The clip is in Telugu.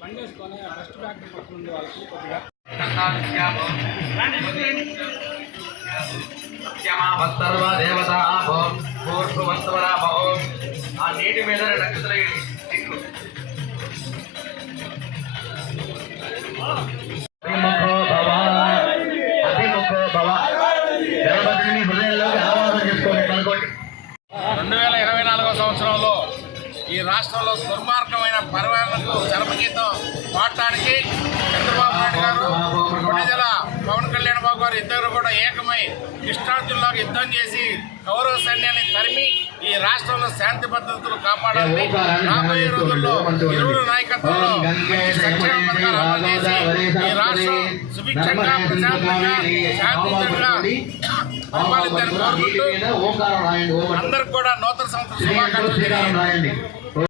బండేసుకొని ఫస్ట్ ఫ్యాక్టరీ పక్కన ఉండే వాళ్ళకి కొద్దిగా ఆ నీటి మీద నక్షత్రం గణపతిని హృదయంలోకి ఆవాహన చేసుకోండి. 2024 సంవత్సరంలో ఈ రాష్ట్రంలో దుర్మార్గమైన పరిపాలనకు చరమగీతం పాడటానికి చంద్రబాబు నాయుడు గారు, కొణిదెల పవన్ కళ్యాణ్ బాబు గారు ఇద్దరు కూడా ఏకమై కృష్ణార్జునులాగా యుద్ధం చేసి కౌరవ సైన్యాన్ని తరిమి ఈ రాష్ట్రంలో శాంతి భద్రతలు కాపాడాలని, రాబోయే రోజుల్లో ఇరువురు నాయకత్వంలో సంక్షేమ పథకాలు అమలు చేసి ఈ రాష్ట్రం సుభిక్షంగా ప్రశాంతంగా శాంతియుతంగా పరిపాలించాలని కోరుకుంటూ అందరికి కూడా నూతన సంవత్సర శుభాకాంక్షలు.